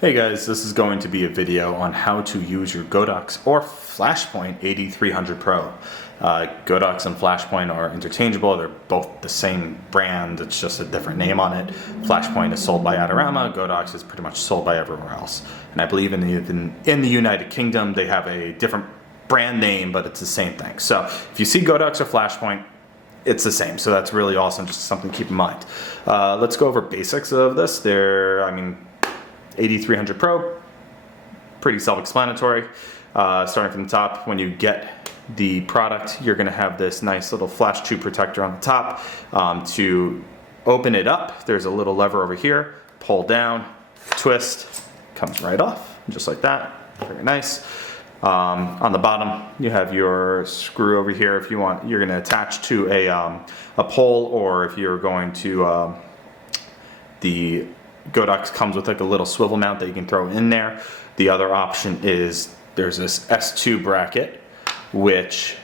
Hey guys, this is going to be a video on how to use your Godox or Flashpoint 8300 Pro. Godox and Flashpoint are interchangeable. They're both the same brand, it's just a different name on it. Flashpoint is sold by Adorama, Godox is pretty much sold by everywhere else. And I believe in the United Kingdom they have a different brand name, but it's the same thing. So if you see Godox or Flashpoint, it's the same, so that's really awesome, just something to keep in mind. Let's go over basics of this. 8300 Pro, pretty self-explanatory. Starting from the top, when you get the product, you're going to have this nice little flash tube protector on the top. To open it up, there's a little lever over here. Pull down, twist, comes right off, just like that. Very nice. On the bottom, you have your screw over here. If you want, you're going to attach to a pole, or if you're going to the Godox comes with like a little swivel mount that you can throw in there. The other option is there's this S2 bracket, which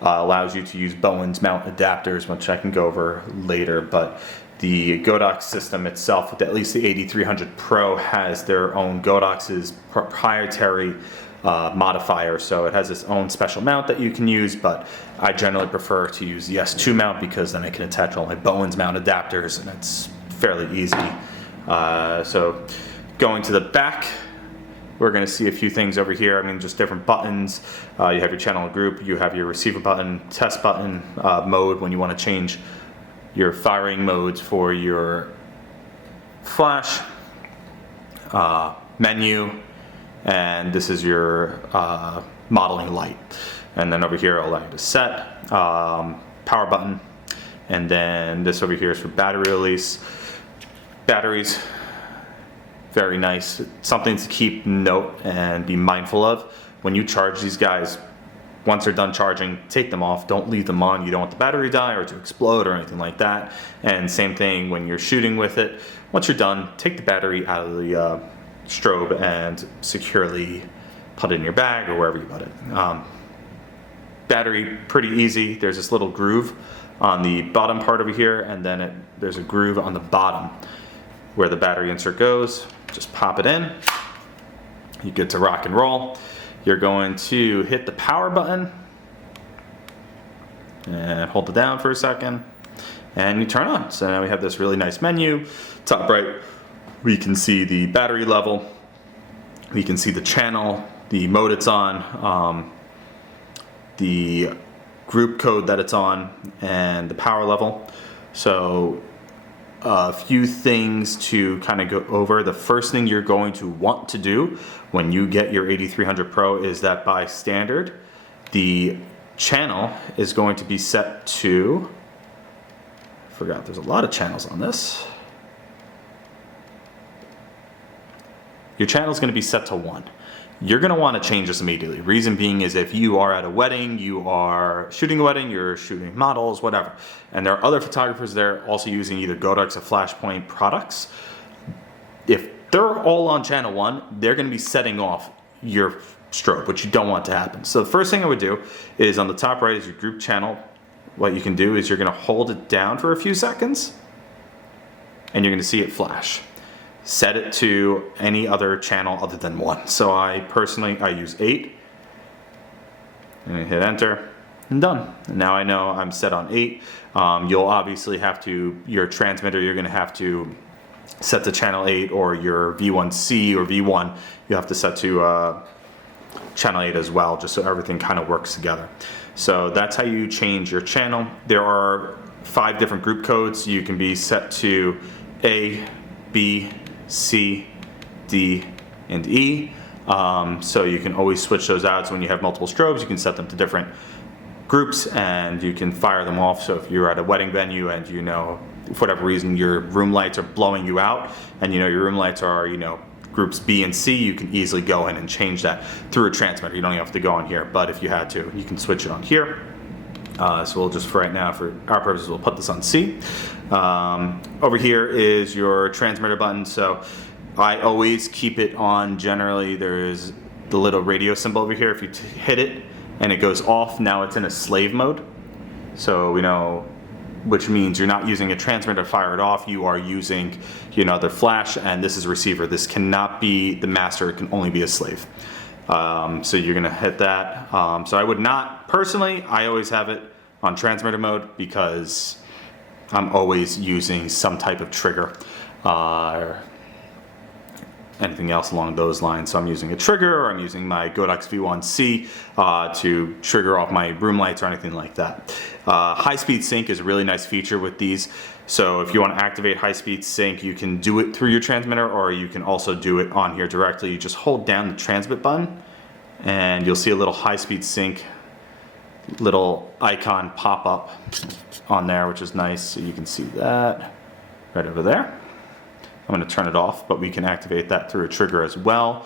allows you to use Bowen's mount adapters, which I can go over later. But the Godox system itself, at least the 8300 Pro, has their own Godox's proprietary modifier, so it has its own special mount that you can use, but I generally prefer to use the S2 mount because then I can attach all my Bowen's mount adapters and it's fairly easy. So going to the back, we're going to see a few things over here. I mean, just different buttons. You have your channel and group, you have your receiver button, test button, mode when you want to change your firing modes for your flash, menu, and this is your modeling light. And then over here I'll allow you to set, power button, and then this over here is for battery release. Batteries, very nice. Something to keep note and be mindful of. When you charge these guys, once they're done charging, take them off. Don't leave them on. You don't want the battery to die or to explode or anything like that. And same thing when you're shooting with it. Once you're done, take the battery out of the strobe and securely put it in your bag or wherever you put it. Battery, pretty easy. There's this little groove on the bottom part over here, and then there's a groove on the bottom where the battery insert goes. Just pop it in. You get to rock and roll. You're going to hit the power button and hold it down for a second, and you turn on. So now we have this really nice menu. Top right, we can see the battery level, we can see the channel, the mode it's on, the group code that it's on, and the power level. So a few things to kind of go over. The first thing you're going to want to do when you get your 8300 Pro is that by standard, the channel is going to be set to, I forgot there's a lot of channels on this. Your channel is going to be set to 1. You're going to want to change this immediately. Reason being is if you are at a wedding, you are shooting a wedding, you're shooting models, whatever, and there are other photographers there also using either Godox or Flashpoint products. If they're all on channel 1, they're going to be setting off your strobe, which you don't want to happen. So the first thing I would do is on the top right is your group channel. What you can do is you're going to hold it down for a few seconds and you're going to see it flash. Set it to any other channel other than 1. So I use 8, and hit enter, and done. And now I know I'm set on 8. You'll obviously have to, your transmitter, you're going to have to set to channel 8, or your V1C or V1, you have to set to channel 8 as well, just so everything kind of works together. So that's how you change your channel. There are 5 different group codes. You can be set to A, B, C, D, and E. So you can always switch those out. So when you have multiple strobes, you can set them to different groups and you can fire them off. So if you're at a wedding venue and you know, for whatever reason, your room lights are blowing you out and you know your room lights are, you know, groups B and C, you can easily go in and change that through a transmitter. You don't even have to go on here, but if you had to, you can switch it on here. So we'll just, for right now, for our purposes, we'll put this on C. Over here is your transmitter button. So I always keep it on. Generally, there's the little radio symbol over here. If you hit it and it goes off, now it's in a slave mode. So we know which means you're not using a transmitter to fire it off. You are using, you know, the flash, and this is a receiver. This cannot be the master. It can only be a slave. So you're gonna hit that. So I would not, personally, I always have it on transmitter mode because I'm always using some type of trigger or anything else along those lines. So I'm using a trigger, or I'm using my Godox V1C to trigger off my room lights or anything like that. High-speed sync is a really nice feature with these. So if you want to activate high-speed sync, you can do it through your transmitter, or you can also do it on here directly. You just hold down the transmit button and you'll see a little high-speed sync little icon pop up on there, which is nice. So you can see that right over there. I'm going to turn it off, but we can activate that through a trigger as well.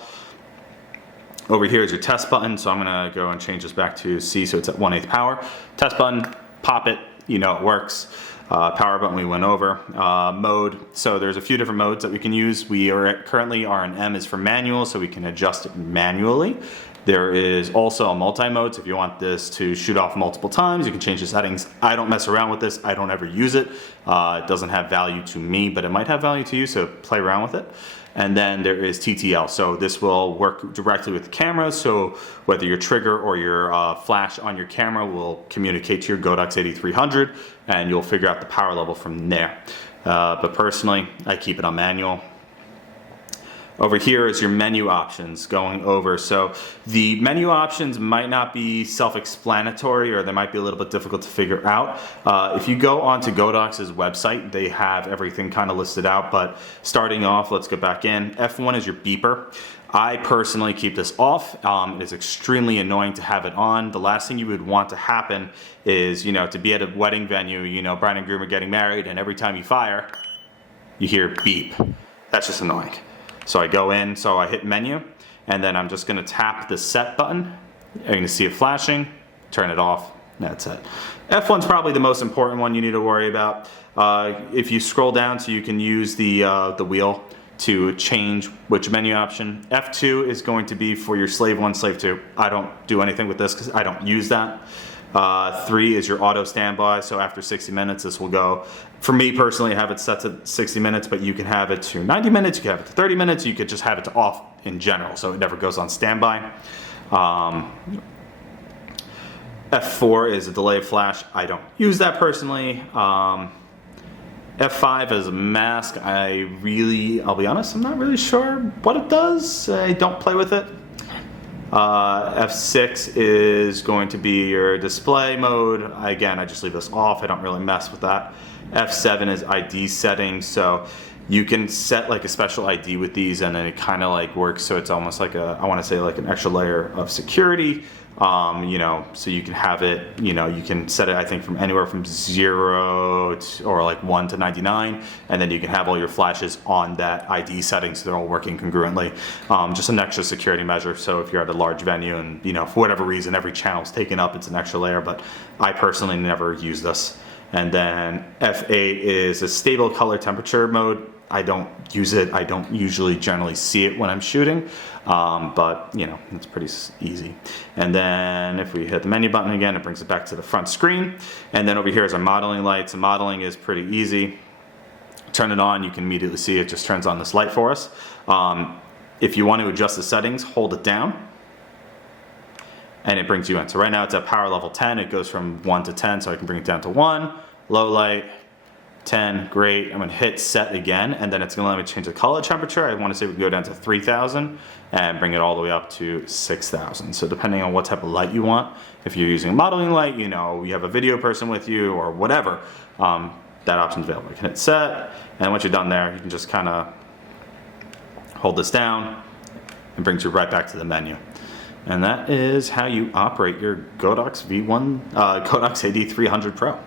Over here is your test button, so I'm going to go and change this back to C, so it's at 1/8 power. Test button, pop it, you know it works. Power button we went over. Mode, so there's a few different modes that we can use. We are currently, R&M is for manual, so we can adjust it manually. There is also a multi-mode, so if you want this to shoot off multiple times, you can change the settings. I don't mess around with this. I don't ever use it. It doesn't have value to me, but it might have value to you, so play around with it. And then there is TTL, so this will work directly with the camera, so whether your trigger or your flash on your camera will communicate to your Godox 8300, and you'll figure out the power level from there. But personally, I keep it on manual. Over here is your menu options going over. So the menu options might not be self-explanatory, or they might be a little bit difficult to figure out. If you go onto Godox's website, they have everything kind of listed out, but starting off, let's go back in. F1 is your beeper. I personally keep this off. It is extremely annoying to have it on. The last thing you would want to happen is, you know, to be at a wedding venue, you know, bride and groom are getting married, and every time you fire, you hear beep. That's just annoying. So I go in, so I hit menu, and then I'm just gonna tap the set button. You're gonna see it flashing, turn it off, that's it. F1's probably the most important one you need to worry about. If you scroll down, so you can use the wheel to change which menu option. F2 is going to be for your slave 1, slave 2. I don't do anything with this because I don't use that. 3 is your auto standby, so after 60 minutes this will go. For me personally, I have it set to 60 minutes, but you can have it to 90 minutes, you can have it to 30 minutes, you could just have it to off in general, so it never goes on standby. F4 is a delay flash. I don't use that personally. F5 is a mask. I'll be honest, I'm not really sure what it does. I don't play with it. F6 is going to be your display mode. Again, I just leave this off. I don't really mess with that. F7 is ID settings. So you can set like a special ID with these, and then it kind of like works. So it's almost like I want to say like an extra layer of security. You know, so you can have it, you know, you can set it, I think, from anywhere from 0 to, or like 1 to 99, and then you can have all your flashes on that ID setting, so they're all working congruently. Just an extra security measure, so if you're at a large venue and, you know, for whatever reason, every channel's taken up, it's an extra layer, but I personally never use this. And then F8 is a stable color temperature mode. I don't use it. I don't usually generally see it when I'm shooting, but you know, it's pretty easy. And then if we hit the menu button again, it brings it back to the front screen. And then over here is our modeling lights. The modeling is pretty easy. Turn it on, you can immediately see it just turns on this light for us. If you want to adjust the settings, hold it down, and it brings you in. So right now it's at power level 10. It goes from 1 to 10, so I can bring it down to 1, low light, 10, great. I'm gonna hit set again, and then it's gonna let me change the color temperature. I wanna say we can go down to 3000 and bring it all the way up to 6000. So depending on what type of light you want, if you're using a modeling light, you know, you have a video person with you or whatever, that option's available. You can hit set, and once you're done there, you can just kinda hold this down and brings you right back to the menu. And that is how you operate your Godox V1, Godox AD300 Pro.